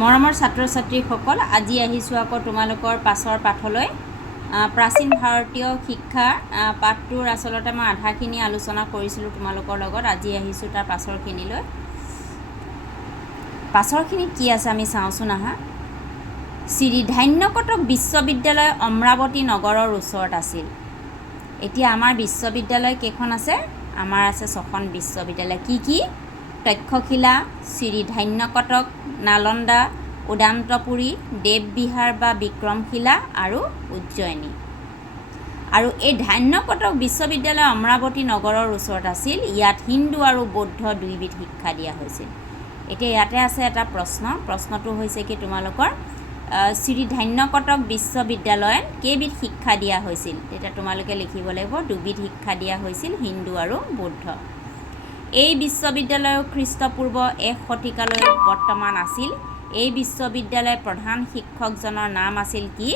মৰমৰ ছাত্ৰ ছাত্ৰীসকল, আজি আহিছোঁ আকৌ তোমালোকৰ পাছৰ পাঠলৈ। প্ৰাচীন ভাৰতীয় শিক্ষা পাঠটোৰ আচলতে মই আধাখিনি আলোচনা কৰিছিলোঁ তোমালোকৰ লগত। আজি আহিছোঁ তাৰ পাছৰখিনিলৈ। পাছৰখিনিত কি আছে আমি চাওঁচোন আহা। শ্ৰী ধান্যকটক বিশ্ববিদ্যালয় অমৰাৱতী নগৰৰ ওচৰত আছিল। এতিয়া আমাৰ বিশ্ববিদ্যালয় কেইখন আছে? আমাৰ আছে 6খন বিশ্ববিদ্যালয়। কি কি? তক্ষশিলা, শ্ৰী ধান্যকটক, নালন্দা, উদান্তপুৰী, দেৱবিহাৰ বা বিক্ৰমশিলা আৰু উজ্জয়িনী। আৰু এই ধান্যকটক বিশ্ববিদ্যালয় অমৰাৱতী নগৰৰ ওচৰত আছিল। ইয়াত হিন্দু আৰু বৌদ্ধ দুইবিধ শিক্ষা দিয়া হৈছিল। এতিয়া ইয়াতে আছে এটা প্ৰশ্নটো হৈছে কি তোমালোকৰ শ্ৰী ধান্যকটক বিশ্ববিদ্যালয়ত কেইবিধ শিক্ষা দিয়া হৈছিল? তেতিয়া তোমালোকে লিখিব লাগিব দুবিধ শিক্ষা দিয়া হৈছিল, হিন্দু আৰু বৌদ্ধ। এই বিশ্ববিদ্যালয় খ্ৰীষ্টপূৰ্ব 1 শতিকালৈ বৰ্তমান আছিল। এই বিশ্ববিদ্যালয়ৰ প্ৰধান শিক্ষকজনৰ নাম আছিল কি?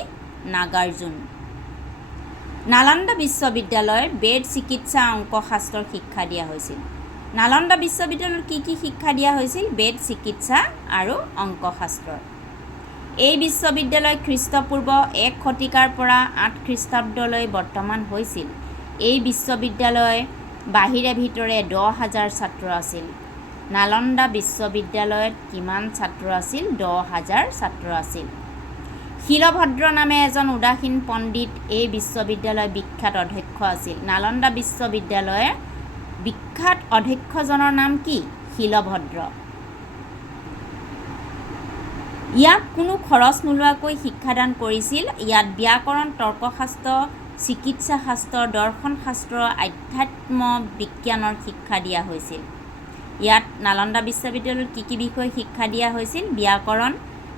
নাগাৰ্জুন। নালন্দা বিশ্ববিদ্যালয়ত বেদ, চিকিৎসা, অংকশাস্ত্ৰৰ শিক্ষা দিয়া হৈছিল। নালন্দা বিশ্ববিদ্যালয়ত কি কি শিক্ষা দিয়া হৈছিল? বেদ, চিকিৎসা আৰু অংকশাস্ত্ৰৰ। এই বিশ্ববিদ্যালয় খ্ৰীষ্টপূৰ্ব 1 শতিকাৰ পৰা 8 খ্ৰীষ্টাব্দলৈ বৰ্তমান হৈছিল। এই বিশ্ববিদ্যালয় বাহিৰে ভিতৰে 10,000 ছাত্ৰ আছিল। নালন্দা বিশ্ববিদ্যালয়ত কিমান ছাত্ৰ আছিল? 10,000 ছাত্ৰ আছিল। শিলভদ্ৰ নামে এজন উদাসীন পণ্ডিত এই বিশ্ববিদ্যালয়ৰ বিখ্যাত অধ্যক্ষ আছিল। নালন্দা বিশ্ববিদ্যালয়ৰ বিখ্যাত অধ্যক্ষজনৰ নাম কি? শিলভদ্ৰ। ইয়াক কোনো খৰচ নোলোৱাকৈ শিক্ষাদান কৰিছিল। ইয়াত ব্যাকৰণ, তৰ্কশাস্ত্ৰ, চিকিৎসা শাস্ত্ৰ, দৰ্শন শাস্ত্ৰ, আধ্যাত্ম বিজ্ঞানৰ শিক্ষা দিয়া হৈছিল। ইয়াত নালন্দা বিশ্ববিদ্যালয়ত কি কি বিষয় শিক্ষা দিয়া হৈছিল? ব্যাকৰণ,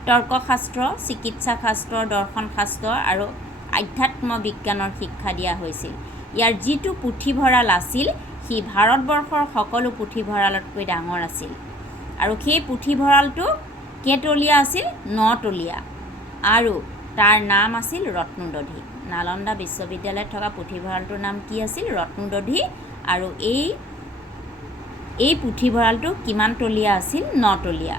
তৰ্কশাস্ত্ৰ, চিকিৎসা শাস্ত্ৰ, দৰ্শন শাস্ত্ৰ আৰু আধ্যাত্ম বিজ্ঞানৰ শিক্ষা দিয়া হৈছিল। ইয়াৰ যিটো পুথিভঁৰাল আছিল সি ভাৰতবৰ্ষৰ সকলো পুথিভঁৰালতকৈ ডাঙৰ আছিল। আৰু সেই পুথিভঁৰালটো কেইতলীয়া আছিল? 9তলীয়া। আৰু তাৰ নাম আছিল ৰত্নদধি। নালন্দা বিশ্ববিদ্যালয়ত থকা পুথিভঁৰালটোৰ নাম কি আছিল? ৰত্নদধি। আৰু এই পুথিভঁৰালটো কিমান তলীয়া আছিল? 9তলীয়া।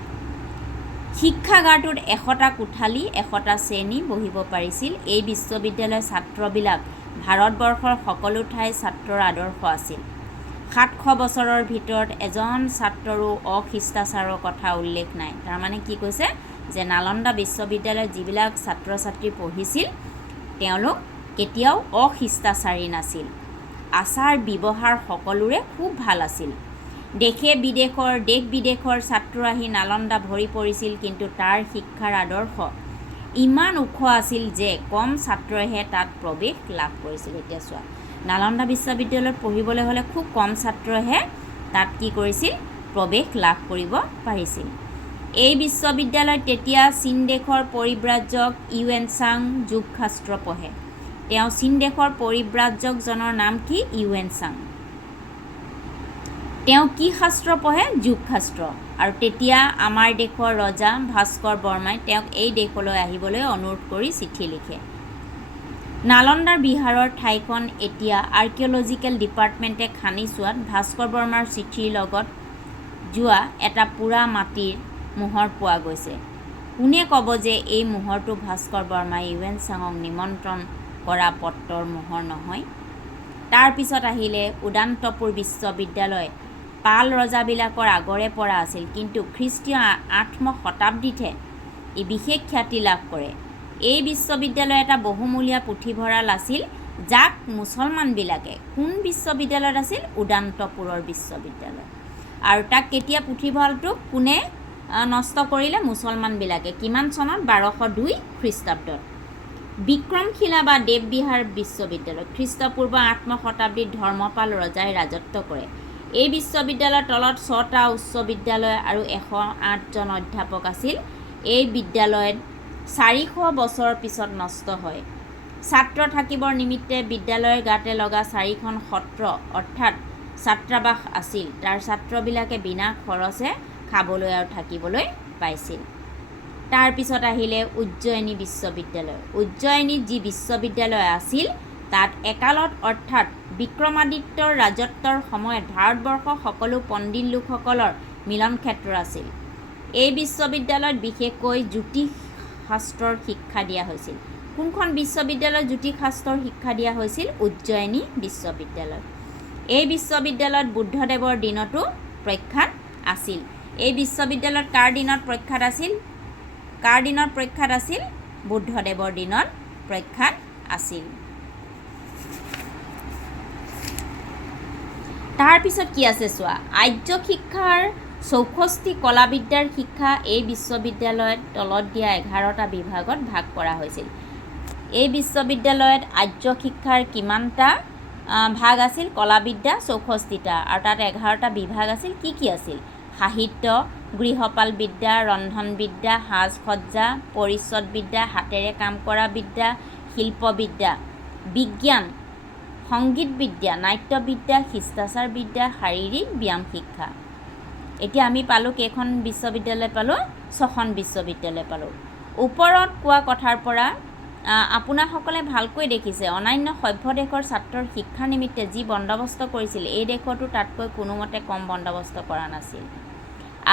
শিক্ষাগাৰটোত 100টা কোঠালি, 100টা শ্ৰেণী বহিব পাৰিছিল। এই বিশ্ববিদ্যালয়ৰ ছাত্ৰবিলাক ভাৰতবৰ্ষৰ সকলো ঠাইৰ ছাত্ৰৰ আদৰ্শ আছিল। 700 বছৰৰ ভিতৰত এজন ছাত্ৰৰো অশিষ্টাচাৰৰ কথা উল্লেখ নাই। তাৰমানে কি কৈছে যে নালন্দা বিশ্ববিদ্যালয়ত যিবিলাক ছাত্ৰ ছাত্ৰী পঢ়িছিল তেওঁলোক কেতিয়াও অশিষ্টাচাৰী নাছিল। আচাৰ ব্যৱহাৰ সকলোৰে খুব ভাল আছিল। দেশ বিদেশৰ ছাত্ৰ আহি নালন্দা ভৰি পৰিছিল, কিন্তু তাৰ শিক্ষাৰ আদৰ্শ ইমান ওখ আছিল যে কম ছাত্ৰইহে তাত প্ৰৱেশ লাভ কৰিছিল। এতিয়া চোৱা, নালন্দা বিশ্ববিদ্যালয়ত পঢ়িবলৈ হ'লে খুব কম ছাত্ৰইহে তাত কি কৰিছিল? প্ৰৱেশ লাভ কৰিব পাৰিছিল। এই বিশ্ববিদ্যালয়ত তেতিয়া চীন দেশৰ পৰিব্ৰাজক ইউৱেনচাং যোগশাস্ত্ৰ পঢ়ে। তেওঁ চীন দেশৰ পৰিব্ৰাজকজনৰ নাম কি? ইউৱেনচাং। তেওঁ কি শাস্ত্ৰ পঢ়ে? যোগশাস্ত্ৰ। আৰু তেতিয়া আমাৰ দেশৰ ৰজা ভাস্কৰ বৰ্মাই তেওঁক এই দেশলৈ আহিবলৈ অনুৰোধ কৰি চিঠি লিখে। নালন্দাৰ বিহাৰৰ ঠাইখন এতিয়া আৰ্কিঅলজিকেল ডিপাৰ্টমেণ্টে খানি চোৱাত ভাস্কৰ বৰ্মাৰ চিঠিৰ লগত যোৱা এটা পোৰা মাটিৰ মোহৰ পোৱা গৈছে। কোনে ক'ব যে এই মোহৰটো ভাস্কৰ বৰ্মাই ইউৱেনচাঙক নিমন্ত্ৰণ কৰা পত্ৰৰ মোহৰ নহয়? তাৰপিছত আহিলে উদান্তপুৰ বিশ্ববিদ্যালয়। পাল ৰজাবিলাকৰ আগৰে পৰা আছিল, কিন্তু খ্ৰীষ্টীয় 8ম শতাব্দীতহে ই বিশেষ খ্যাতি লাভ কৰে। এই বিশ্ববিদ্যালয় এটা বহুমূলীয়া পুথিভঁৰাল আছিল, যাক মুছলমানবিলাকে কোন বিশ্ববিদ্যালয়ত আছিল? উদান্তপুৰৰ বিশ্ববিদ্যালয়। আৰু তাক কেতিয়া পুথিভঁৰালটোক কোনে নষ্ট কৰিলে? মুছলমানবিলাকে। কিমান চনত? 1202 খ্ৰীষ্টাব্দত। বিক্ৰমশিলা বা দেৱবিহাৰ বিশ্ববিদ্যালয় খ্ৰীষ্টপূৰ্ব 8ম শতাব্দীত ধৰ্মপাল ৰজাই ৰাজত্ব কৰে। এই বিশ্ববিদ্যালয়ৰ তলত 6টা উচ্চ বিদ্যালয় আৰু 108জন অধ্যাপক আছিল। এই বিদ্যালয়ত 400 বছৰ পিছত নষ্ট হয়। ছাত্ৰ থাকিবৰ নিমিত্তে বিদ্যালয়ৰ গাতে লগা 4খন সত্ৰ অৰ্থাৎ ছাত্ৰাবাস আছিল। তাৰ ছাত্ৰবিলাকে বিনা খৰচে খাবলৈ আৰু থাকিবলৈ পাইছিল। তাৰপিছত আহিলে উজ্জয়িনী বিশ্ববিদ্যালয়। উজ্জয়িনীত যি বিশ্ববিদ্যালয় আছিল তাত একালত অৰ্থাৎ বিক্ৰমাদিত্যৰ ৰাজত্বৰ সময়ত ভাৰতবৰ্ষৰ সকলো পণ্ডিত লোকসকলৰ মিলন ক্ষেত্ৰ আছিল। এই বিশ্ববিদ্যালয়ত বিশেষকৈ জ্যোতিষ শাস্ত্ৰৰ শিক্ষা দিয়া হৈছিল। কোনখন বিশ্ববিদ্যালয়ত জ্যোতিষ শাস্ত্ৰৰ শিক্ষা দিয়া হৈছিল? উজ্জয়িনী বিশ্ববিদ্যালয়। এই বিশ্ববিদ্যালয়ত বুদ্ধদেৱৰ দিনতো প্ৰখ্যাত আছিল। এই বিশ্ববিদ্যালয়ত কাৰ দিনত প্ৰখ্যাত আছিল? কাৰ দিনত প্ৰখ্যাত আছিল? বুদ্ধদেৱৰ দিনত প্ৰখ্যাত আছিল। তাৰপিছত কি আছে চোৱা, আৰ্য শিক্ষাৰ 64 কলাবিদ্যাৰ শিক্ষা এই বিশ্ববিদ্যালয়ত তলত দিয়া 11টা বিভাগত ভাগ কৰা হৈছিল। এই বিশ্ববিদ্যালয়ত আৰ্য শিক্ষাৰ কিমানটা ভাগ আছিল? কলাবিদ্যা 64টা, আৰু তাত 11টা বিভাগ আছিল। কি কি আছিল? সাহিত্য, গৃহপাল বিদ্যা, ৰন্ধনবিদ্যা, সাজ সজ্জা, পৰিচ্ছদ বিদ্যা, হাতেৰে কাম কৰা বিদ্যা, শিল্পবিদ্যা, বিজ্ঞান, সংগীত বিদ্যা, নাট্যবিদ্যা, শিষ্টাচাৰ বিদ্যা, শাৰীৰিক ব্যায়াম শিক্ষা। এতিয়া আমি পালোঁ কেইখন বিশ্ববিদ্যালয় পালোঁ? 6খন বিশ্ববিদ্যালয় পালোঁ। ওপৰত কোৱা কথাৰ পৰা আপোনাসকলে ভালকৈ দেখিছে, অন্যান্য সভ্য দেশৰ ছাত্ৰৰ শিক্ষা নিমিত্তে যি বন্দোবস্ত কৰিছিল, এই দেশতো তাতকৈ কোনোমতে কম বন্দোবস্ত কৰা নাছিল।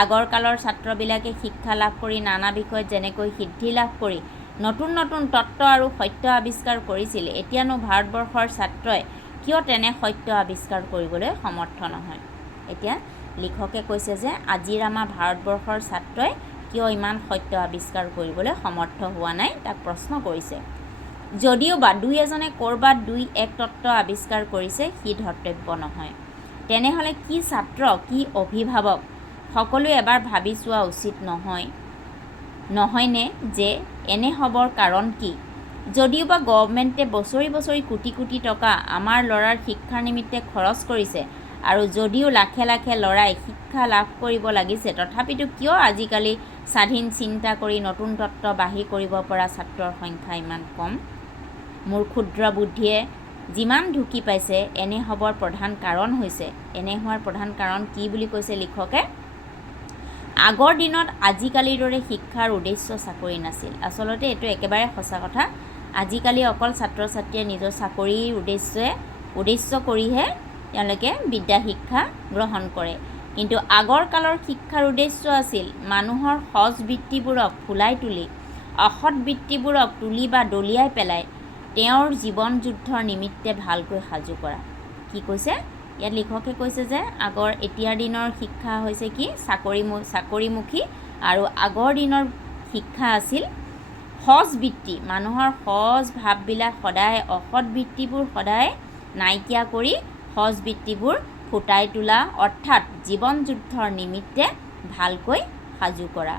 আগৰ কালৰ ছাত্ৰবিলাকে শিক্ষা লাভ কৰি নানা বিষয়ত যেনেকৈ সিদ্ধি লাভ কৰি নতুন নতুন তত্ত্ব আৰু সত্য আৱিষ্কাৰ কৰিছিল, এতিয়ানো ভাৰতবৰ্ষৰ ছাত্ৰই কিয় তেনে সত্য আৱিষ্কাৰ কৰিবলৈ সমৰ্থ নহয়? এতিয়া লিখকে কৈছে যে আজিৰ আমাৰ ভাৰতবৰ্ষৰ ছাত্ৰই কিয় ইমান সত্য আৱিষ্কাৰ কৰিবলৈ সমৰ্থ হোৱা নাই, তাক প্ৰশ্ন কৰিছে। যদিও বা দুই এজনে ক'ৰবাত 2-1 তত্ত্ব আৱিষ্কাৰ কৰিছে, সি ধৰ্তব্য নহয়। তেনেহ'লে কি ছাত্ৰ, কি অভিভাৱক সকলোৱে এবাৰ ভাবি চোৱা উচিত নহয়নে যে এনে হ'বৰ কাৰণ কি? যদিও বা গভৰ্ণমেণ্টে বছৰি বছৰি কোটি কোটি টকা আমাৰ ল'ৰাৰ শিক্ষাৰ নিমিত্তে খৰচ কৰিছে, আৰু যদিও লাখে লাখে ল'ৰাই শিক্ষা লাভ কৰিব লাগিছে, তথাপিতো কিয় আজিকালি স্বাধীন চিন্তা কৰি নতুন তত্ত্ব বাহিৰ কৰিব পৰা ছাত্ৰৰ সংখ্যা ইমান কম? মোৰ ক্ষুদ্ৰ বুদ্ধিয়ে যিমান ঢুকি পাইছে, এনে হ'বৰ প্ৰধান কাৰণ হৈছে, এনে হোৱাৰ প্ৰধান কাৰণ কি বুলি কৈছে লিখকে? আগৰ দিনত আজিকালিৰ দৰে শিক্ষাৰ উদ্দেশ্য চাকৰি নাছিল। আচলতে এইটো একেবাৰে সঁচা কথা। আজিকালি অকল ছাত্ৰ ছাত্ৰীয়ে নিজৰ চাকৰিৰ উদ্দেশ্য কৰিহে তেওঁলোকে বিদ্যা শিক্ষা গ্ৰহণ কৰে। কিন্তু আগৰ কালৰ শিক্ষাৰ উদ্দেশ্য আছিল মানুহৰ সজ বৃত্তিবোৰক ফুলাই তুলি, অসৎ বৃত্তিবোৰক তুলি বা দলিয়াই পেলাই তেওঁৰ জীৱন যুদ্ধৰ নিমিত্তে ভালকৈ সাজু কৰা। কি কৈছে ইয়াত লিখকে? কৈছে যে এতিয়াৰ দিনৰ শিক্ষা হৈছে কি? চাকৰিমুখী, আৰু আগৰ দিনৰ শিক্ষা আছিল সজ বৃত্তি, মানুহৰ সজ ভাৱবিলাক সদায়, অসৎ বৃত্তিবোৰ সদায় নাইকিয়া কৰি সজ বৃত্তিবোৰ ফুটাই তোলা, অৰ্থাৎ জীৱন যুদ্ধৰ নিমিত্তে ভালকৈ সাজু কৰা।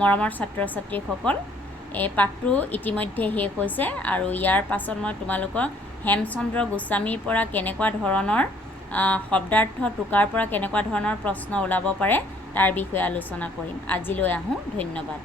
মৰমৰ ছাত্ৰ ছাত্ৰীসকল, এই পাঠটো ইতিমধ্যে শেষ হৈছে, আৰু ইয়াৰ পাছত মই তোমালোকক হেমচন্দ্ৰ গোস্বামীৰ পৰা কেনেকুৱা ধৰণৰ শব্দাৰ্থ টোকাৰ পৰা কেনেকুৱা ধৰণৰ প্ৰশ্ন ওলাব পাৰে তাৰ বিষয়ে আলোচনা কৰিম। আজিলৈ আহোঁ, ধন্যবাদ।